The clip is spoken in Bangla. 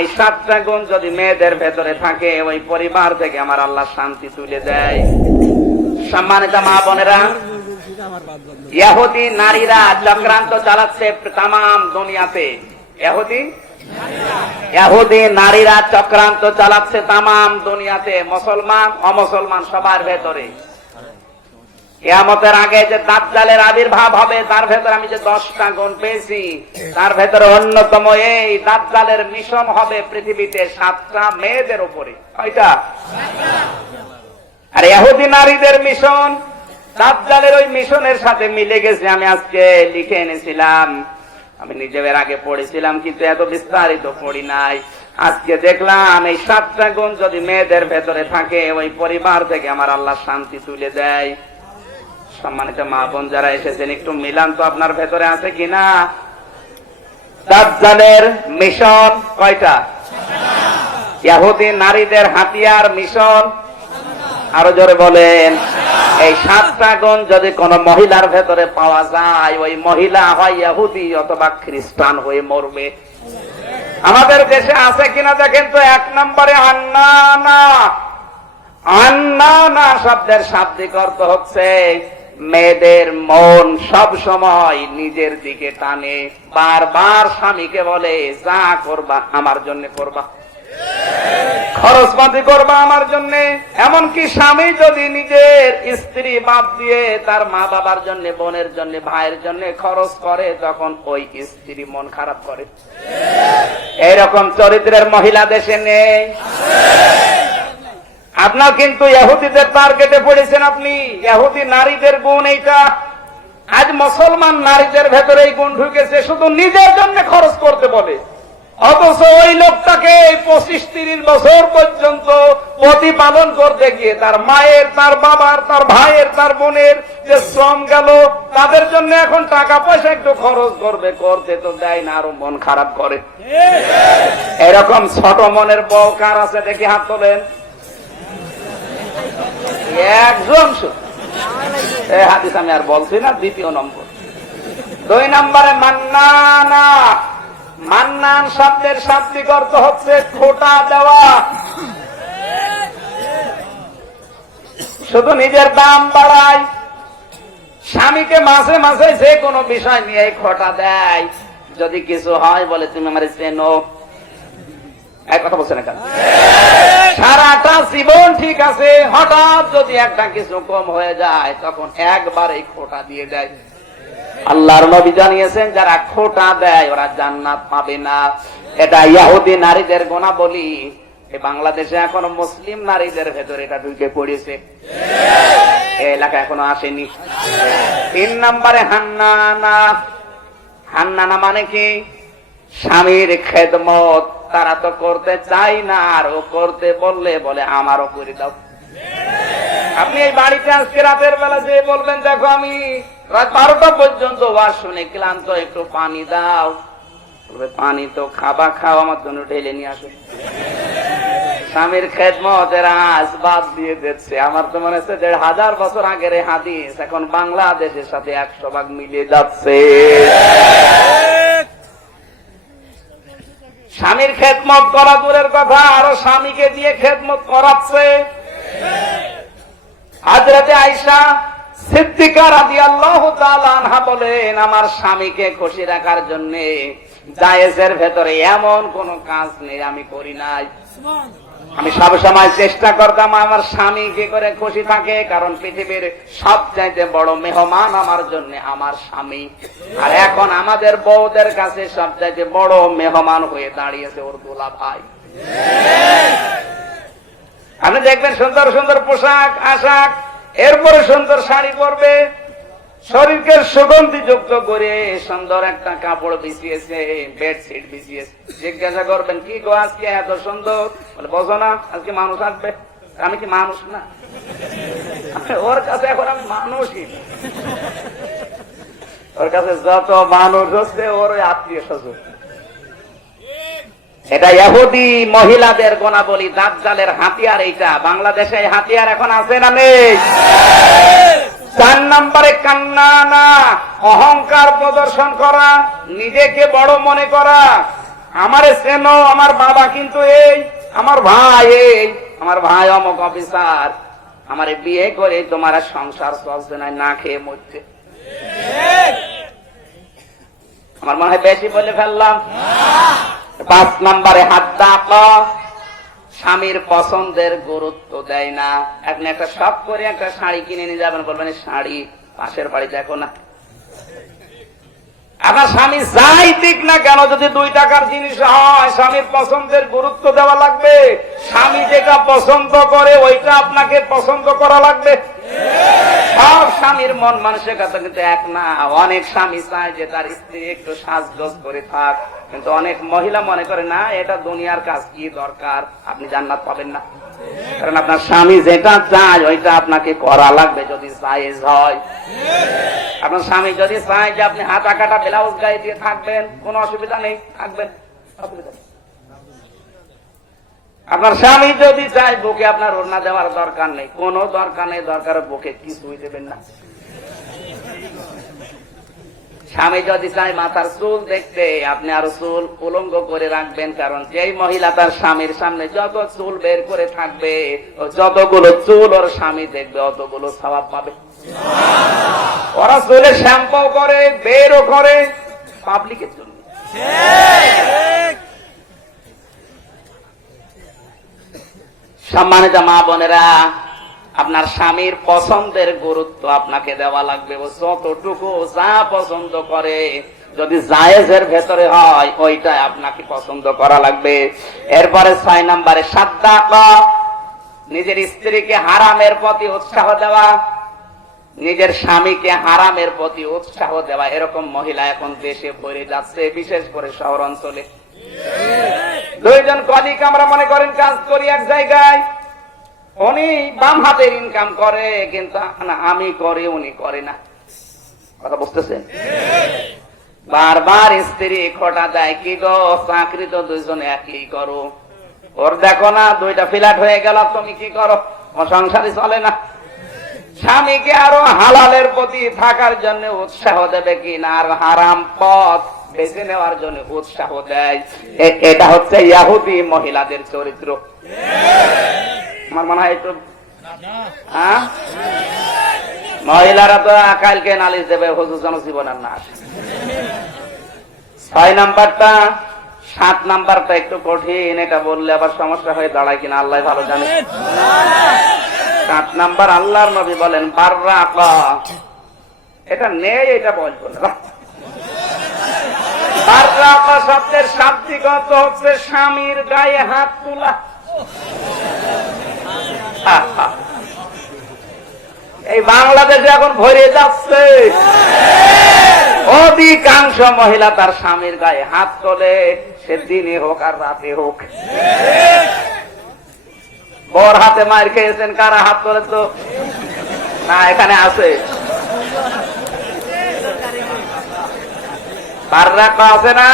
এই সাতটা গুণ যদি মেয়েদের ভেতরে থাকে, ওই পরিবার থেকে আমার আল্লাহ শান্তি তুলে দেয়। সম্মানিত মা বোনেরা, ইহুদি নারীরা চক্রান্ত চালাচ্ছে তাম দুনিয়াতে। ইহুদি? ইহুদি নারীরা চক্রান্ত চালাচ্ছে তাম দুনিয়াতে, মুসলমান, অমুসলমান সবার ভেতরে। কেয়ামতের আগে যে দাজ্জালের আবির্ভাব হবে, তার ভেতরে আমি যে দশটা গুণ পেয়েছি, তার ভেতরে অন্যতম এই দাজ্জালের মিশন হবে পৃথিবীতে সাতটা মেয়েদের উপরে। কয়টা? আর এহুদি নারীদের মিশন, দাজ্জালের ওই মিশনের সাথে মিলে গেছে, আমি আজকে লিখে এনেছিলাম। আমি নিজে এর আগে পড়েছিলাম, কিন্তু এত বিস্তারিত পড়ি নাই। আজকে দেখলাম এই সাতটা গুণ যদি মেয়েদের ভেতরে থাকে, ওই পরিবার থেকে আমার আল্লাহ শান্তি তুলে দেয়। সম্মানিত মা বোন যারা এসেছেন, একটু মিলান তো আপনার ভেতরে আছে কিনা? দাজ্জালের মিশন কয়টা? ইয়াহুদি নারীদের হাতিয়ার মিশন? আরও জোরে বলেন। এই সাতটা গুণ যদি কোন মহিলার ভেতরে পাওয়া যায়, ওই মহিলা হয় ইয়াহুদি অথবা খ্রিস্টান হয়ে মরবে। আমাদের দেশে আছে কিনা দেখেন তো, এক নম্বরে আন্না না আন্না না শব্দের শাব্দিক অর্থ হচ্ছে মেয়েদের মন সব সময় নিজের দিকে টানে। বারবার স্বামীকে বলে, যা করবা আমার জন্য করবা। খরচপাতি করবা আমার জন্য। এমনকি স্বামী যদি নিজের স্ত্রী বাদ দিয়ে তার মা বাবার জন্য, বোনের জন্য, ভাইয়ের জন্য খরচ করে, তখন ওই স্ত্রী মন খারাপ করে। এরকম চরিত্রের মহিলা দেশে নেই। আপনার কিন্তু ইহুদিদের টার্গেটে পড়েছেন আপনি। ইহুদি নারীদের গুণ এইটা। আজ মুসলমান নারীদের ভেতরে এই গুণ ঢুকেছে শুধু নিজের জন্য খরচ করতে বলে। অথচ ওই লোকটাকে পঁচিশ তিরিশ বছর পর্যন্ত প্রতিপালন করতে গিয়ে তার মায়ের তার বাবার তার ভাইয়ের তার বোনের যে শ্রম গেল তাদের জন্য এখন টাকা পয়সা একটু খরচ করবে করতে তো দেয় না আরও মন খারাপ করে। এরকম ছোট মনের বউ কার আছে? দেখি হাত তোলেন। শুধু। এই হাদিস আমি আর বলছি না, দ্বিতীয় নম্বর। দুই নম্বরে, মান্নানা। মান্নান শব্দের শাব্দিক অর্থ হচ্ছে খোটা দেওয়া। শুধু নিজের দাম বাড়ায়। স্বামীকে মাসে মাসে যে কোনো বিষয় নিয়ে খোটা দেয়। যদি কিছু হয় বলে, তুমি আমার চেনো। এক কথা বলছে না কেন? সারাটা জীবন ঠিক আছে, হঠাৎ যদি একটা কিছু কম হয়ে যায়, তখন একবারেই খোটা দিয়ে দেয়। আল্লাহর নবী জানিয়েছেন, যারা খোটা দেয়, ওরা জান্নাত পাবে না। এটা ইয়াহুদি নারীদের গোনা বলি বাংলাদেশে এখন মুসলিম নারীদের ভেতরে এটা ঢুকে পড়েছে। এলাকা এখনও আসেনি। তিন নম্বরে হান্নানা। হান্নানা মানে কি? স্বামীর খেদমত। তারা তো করতে চাই না, আর ও করতে বললে বলে আমারও করে দাও। আপনি এই বাড়িতে আজকে রাতের বেলা যে বলবেন দেখো আমি রাত বারোটা পর্যন্ত ওয়াজ শুনে ক্লান্ত, একটু পানি দাও। পানি তো খাবা, খাও, আমার জন্য ঢেলে নিয়ে আসো। স্বামীর খেদমত, এরা আজ বাদ দিয়ে দিচ্ছে। আমার তো মনে হচ্ছে দেড় হাজার বছর আগের হাদিস, এখন বাংলাদেশের সাথে একশো ভাগ মিলে যাচ্ছে। স্বামীর খেদমত করা দূরের কথা, আরও স্বামীকে দিয়ে খেদমত করাচ্ছে। আইসা আনহা বলেন, আমার স্বামীকে খুশি রাখার জন্য জায়েজের ভেতরে এমন কোন কাজ নেই, আমি করি নাই। আমি সব সময় চেষ্টা করতাম আমার স্বামী কি করে খুশি থাকে, কারণ পৃথিবীর সবচাইতে বড় মেহমান আমার জন্য আমার স্বামী। আর এখন আমাদের বউদের কাছে সবচাইতে বড় মেহমান হয়ে দাঁড়িয়েছে ওর দোলা ভাই। আপনি দেখবেন সুন্দর সুন্দর পোশাক, আশাক, এরপরে সুন্দর শাড়ি পরবে। শরীরকে সুগন্ধি যুক্ত করে সুন্দর একটা কাপড় বিছিয়েছে বেডশিট বিছিয়েছে। জিজ্ঞাসা করবেন, কি গো আজকে এত সুন্দর? বলে, বোঝো না, আজকে মানুষ আসবে। আমি কি মানুষ না? ওর কাছে এখন আমি মানুষই ওর কাছে যত মানুষ হচ্ছে ওর আত্মীয় স্বজন। এটা ইহুদি মহিলাদের গোনা বলি দাজ্জালের হাতিয়ার এইটা। বাংলাদেশে হাতিয়ার এখন আছে না নেই? চার নম্বরে কান্না না, অহংকার প্রদর্শন করা, নিজেকে বড় মনে করা। আমার চেনো, আমার বাবা কিন্তু এই, আমার ভাই এই, আমার ভাই অমক অফিসার। আমার বিয়ে করে তোমার সংসার চলছে না না খেয়ে মরছে। আমার মনে হয় বেশি বলে ফেললাম। পাঁচ নম্বরে হাত দাপ স্বামীর পছন্দের গুরুত্ব দেয় না। এখন একটা সব করে একটা শাড়ি কিনে নিয়ে যাবেন, বলবেন শাড়ি পাশের বাড়ি দেখো না। আপনার স্বামী যাই ঠিক না কেন, যদি দুই টাকার জিনিস হয়, স্বামীর পছন্দের গুরুত্ব দেওয়া লাগবে। স্বামী যেটা পছন্দ করে, ওইটা আপনাকে পছন্দ করা লাগবে। সব স্বামীর মন মানসিকতা কিন্তু এক না। অনেক স্বামী চায় যে তার স্ত্রী একটু সাজগোজ করে থাক। কিন্তু অনেক মহিলা মনে করে, না, এটা দুনিয়ার কাজ, কি দরকার? আপনি জান্নাত পাবেন না। কারণ আপনার স্বামী যেটা চায়, ওইটা আপনাকে করা লাগবে যদি সাইজ হয়। আপনার স্বামী যদি চায় যে আপনি হাতা কাটা ব্লাউজ গায়ে দিয়ে থাকবেন, কোনো অসুবিধা নেই, থাকবেন। অসুবিধা। আপনার স্বামী যদি চায় বুকে আপনার ওড়না দেওয়ার দরকার নেই, কোনো দরকার নেই, দরকার বুকে কিছুই দেবেন না। স্বামী যদি চায় মাথার চুল দেখতে, আপনি আরও চুল উলঙ্গ করে রাখবেন, কারণ যেই মহিলা তার স্বামীর সামনে যত চুল বের করে থাকবে যতগুলো চুল ওর স্বামী দেখবে, অতগুলো স্বভাব পাবে। ওরা চুলে শ্যাম্পু করে, বেরও করে পাবলিকের জন্য। সম্মানিত মা বোনেরা, আপনার স্বামীর পছন্দের গুরুত্ব আপনাকে দেওয়া লাগবে। যতটুকু যা পছন্দ করে, যদি জায়েজের ভেতরে হয় ওইটা আপনাকে পছন্দ করা লাগবে। এরপরে ছয় নম্বরে সাদ্দা নিজের স্ত্রীকে হারামের প্রতি উৎসাহ দেওয়া, নিজের স্বামীকে হারামের প্রতি উৎসাহ দেওয়া। এরকম মহিলা এখন দেশে পড়ে যাচ্ছে, বিশেষ করে শহর অঞ্চলে। দুইজন কলিক আমরা মনে করেন কাজ করি এক জায়গায়। উনি বাম হাতের ইনকাম করে, কিন্তু আমি করি, উনি করে না। কথা বুঝতেছেন? বারবার স্ত্রী খোটা দেয়, কি গো, চাকরি তো দুইজনে একই করো। ওর দেখো না, দুইটা ফ্ল্যাট হয়ে গেল, তুমি কি করো? সংসারই চলে না। স্বামীকে আরও হালালের প্রতি থাকার জন্য উৎসাহ দেবে কি না আর হারাম পথ বেছে নেওয়ার জন্য উৎসাহ দেয়। এটা হচ্ছে ইয়াহুদি মহিলাদের চরিত্র। আমার মনে হয় একটু হ্যাঁ? মহিলারা তো কালকে নালিশ দেবে হুজুর যেন জীবন না ছয় নাম্বারটা সাত নাম্বারটা একটু কঠিন এটা বললে আবার সমস্যা হয়ে দাঁড়ায় কিনা আল্লাহ ভালো জানে। সাত নাম্বার আল্লাহর নবী বলেন বাররা এটা নেই এটা বলব না। বাররা শব্দের হচ্ছে স্বামীর গায়ে হাত তোলা। এই বাংলাদেশে এখন ভরে যাচ্ছে। অধিকাংশ মহিলা তার স্বামীর গায়ে হাত তোলে, সে দিনে হোক আর রাতে হোক। বর হাতে মার খেয়েছেন, কারা হাত তোলে তো? না, এখানে আছে। তার রাখা আছে না?